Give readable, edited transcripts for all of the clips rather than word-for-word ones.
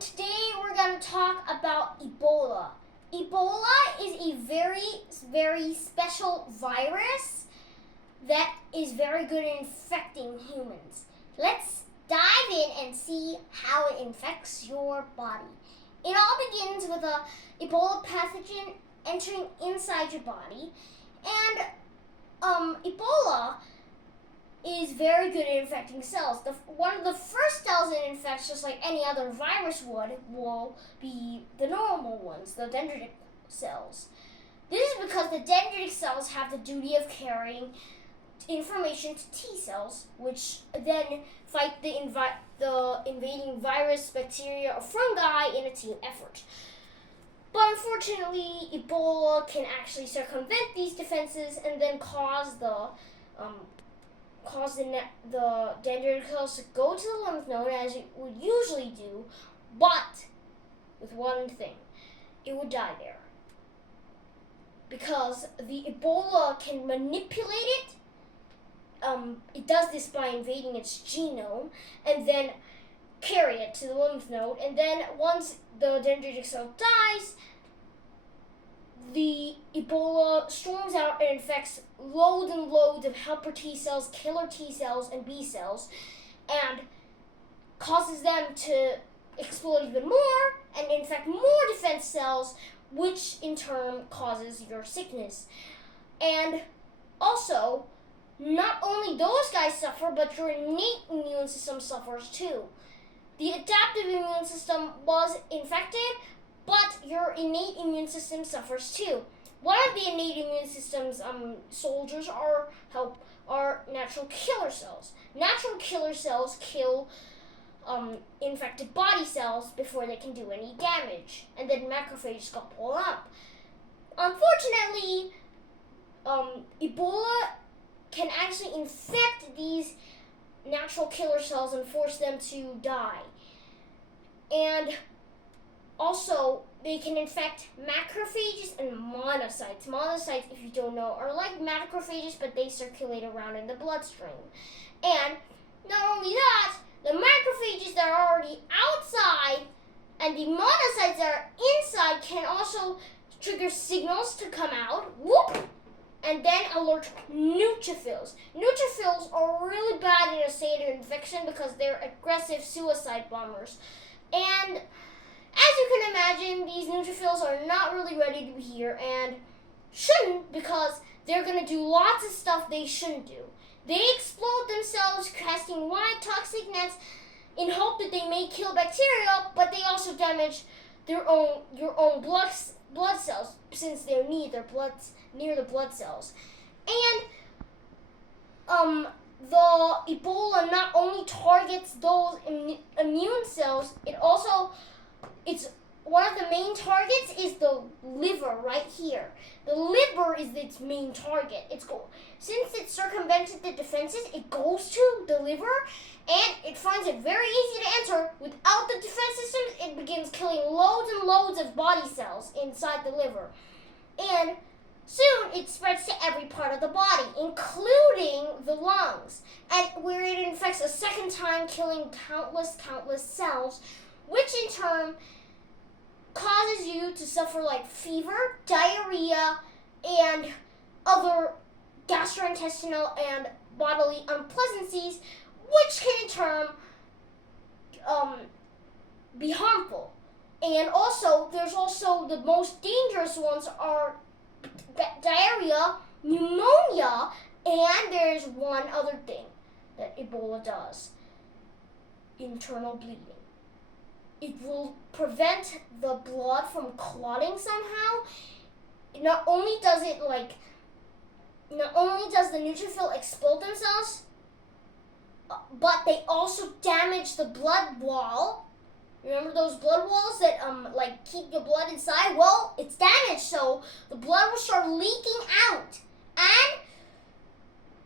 today we're going to talk about Ebola. Ebola is a very, very special virus that is very good at infecting humans. Let's dive in and see how it infects your body. It all begins with a Ebola pathogen entering inside your body, and Ebola is very good at infecting cells. One of the first cells it infects, just like any other virus would, will be the normal ones, the dendritic cells. This is because the dendritic cells have the duty of carrying information to T cells, which then fight the invading virus, bacteria, or fungi in a team effort. But unfortunately, Ebola can actually circumvent these defenses and then cause the dendritic cells to go to the lymph node as it would usually do, but with one thing: it would die there. Because the Ebola can manipulate it. It does this by invading its genome and then carry it to the lymph node, and then once the dendritic cell dies, the Ebola storms out and infects loads and loads of helper T cells, killer T cells, and B cells, and causes them to explode even more and infect more defense cells, which in turn causes your sickness. And also, not only those guys suffer, but your innate immune system suffers too. The adaptive immune system was infected, but your innate immune system suffers too. One of the innate immune system's soldiers are natural killer cells. Natural killer cells kill infected body cells before they can do any damage, and then macrophages got pulled up. Unfortunately, Ebola can actually infect these natural killer cells and force them to die. And also, they can infect macrophages and monocytes. Monocytes, if you don't know, are like macrophages, but they circulate around in the bloodstream. And not only that, the macrophages that are already outside and the monocytes that are inside can also trigger signals to come out, whoop, and then alert neutrophils. Neutrophils are really bad in a state of infection because they're aggressive suicide bombers. And as you can imagine, these neutrophils are not really ready to be here and shouldn't, because they're going to do lots of stuff they shouldn't do. They explode themselves, casting wide toxic nets in hope that they may kill bacteria, but they also damage your own blood cells, since they're near the blood cells. And the Ebola not only targets those immune cells, it's one of the main targets is the liver right here. The liver is its main target. Since it circumvented the defenses, it goes to the liver, and it finds it very easy to enter. Without the defense systems, it begins killing loads and loads of body cells inside the liver. And soon it spreads to every part of the body, including the lungs, and where it infects a second time, killing countless cells, which in turn causes you to suffer like fever, diarrhea, and other gastrointestinal and bodily unpleasantries, which can in turn be harmful. And also, there's also the most dangerous ones are diarrhea, pneumonia, and there's one other thing that Ebola does: internal bleeding. It will prevent the blood from clotting somehow. Not only does the neutrophil explode themselves, but they also damage the blood wall. Remember those blood walls that keep your blood inside? Well, it's damaged, so the blood will start leaking out. And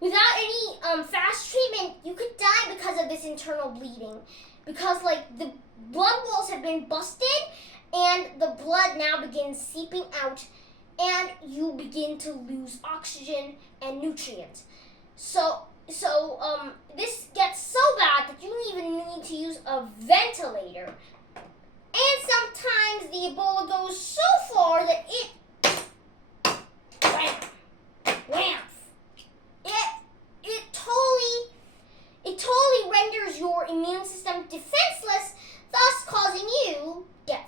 without any fast treatment, you could die because of this internal bleeding. Because the blood walls have been busted, and the blood now begins seeping out, and you begin to lose oxygen and nutrients. So this gets so bad that you even need to use a ventilator. sometimes the Ebola goes so far that it wham. It totally renders your immune system defenseless, thus causing you death.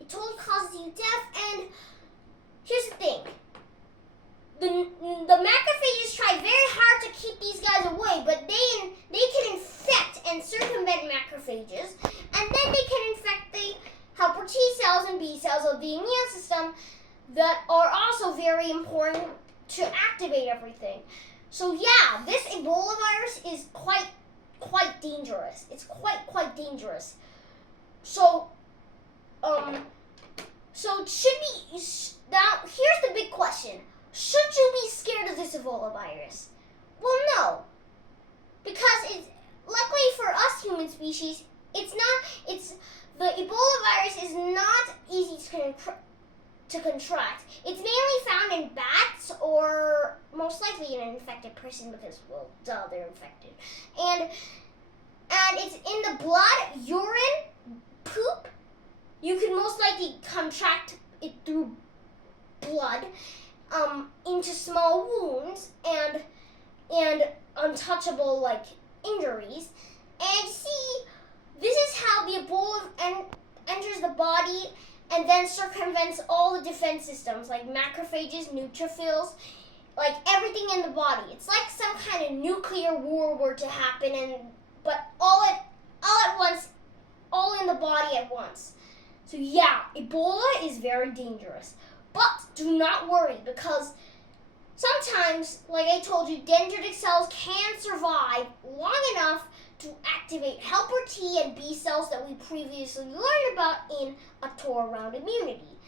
It totally causes you death, and here's the thing. The macrophages try very hard to keep these guys away, but they can infect and circumvent macrophages, and then they can infect the helper T cells and B cells of the immune system that are also very important to activate everything. So yeah, this Ebola virus is quite dangerous. It's quite dangerous. So should we now? Here's the big question: should you be scared of this Ebola virus? Well, no, because it's luckily for us human species, it's the Ebola virus is not easy to contract. It's mainly found in bats or most likely in an infected person because, well, duh, they're infected. And it's in the blood, urine, poop. You can most likely contract it through blood into small wounds and untouchable like injuries. And see, this is how the Ebola enters the body and then circumvents all the defense systems like macrophages, neutrophils, like everything in the body. It's like some kind of nuclear war were to happen, but all at once, all in the body at once. So yeah, Ebola is very dangerous. But do not worry, because sometimes, like I told you, dendritic cells can survive long enough to activate helper T and B cells that we previously learned about in A Tour Around Immunity.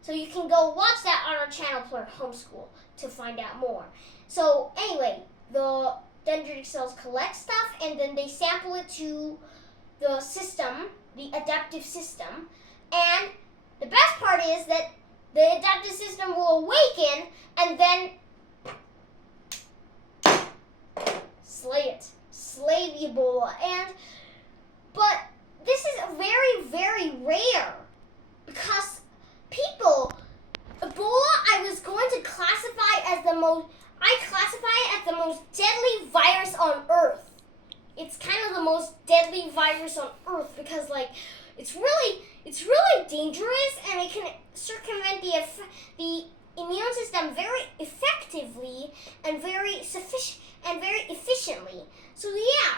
So you can go watch that on our channel for homeschool to find out more. So anyway, the dendritic cells collect stuff and then they sample it to the system, the adaptive system. And the best part is that the adaptive system will awaken and then slay the Ebola. But this is very, very rare because Ebola, I was going to classify as the most deadly virus on Earth. It's kind of the most deadly virus on Earth because it's really dangerous and it can circumvent the immune system very effectively and very efficiently. So yeah,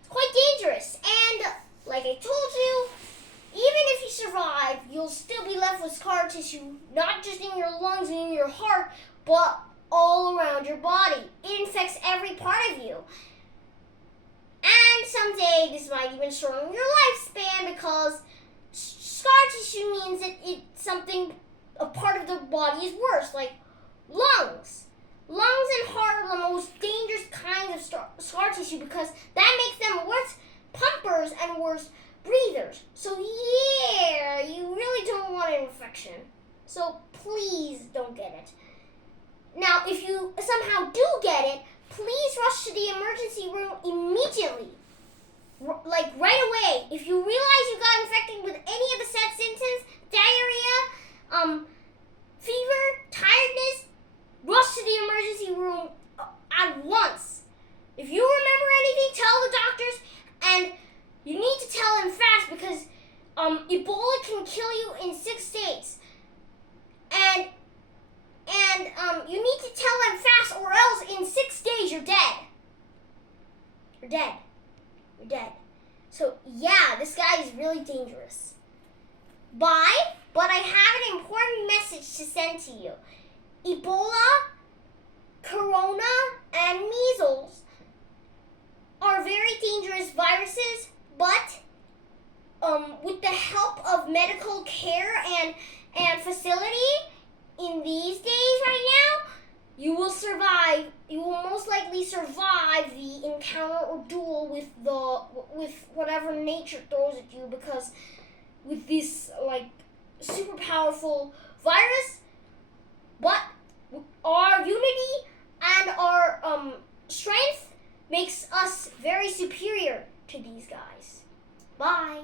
it's quite dangerous. And like I told you, even if you survive, you'll still be left with scar tissue, not just in your lungs and in your heart, but all around your body. It infects every part of you. And someday this might even shorten your lifespan because scar tissue means that a part of the body is worse, like lungs. Lungs and heart are the most dangerous kinds of scar tissue because that makes them worse pumpers and worse breathers. So yeah, you really don't want an infection. So please don't get it. Now, if you somehow do get it, please rush to the emergency room immediately. Like right away. If you realize you got infected with any of the said symptoms, diarrhea, fever, tiredness, rush to the emergency room at once. If you remember anything, tell the doctors, and you need to tell them fast because Ebola can kill you in 6 days. And you need to tell them fast or else in 6 days you're dead. You're dead. So yeah, this guy is really dangerous. Bye, but I have an important message to send to you. Ebola, corona, and measles are very dangerous viruses, but with the help of medical care and facility in these days right now, you will survive. You will most likely survive the encounter or duel with whatever nature throws at you, because with this super powerful virus, but our unity and our strength makes us very superior to these guys. Bye.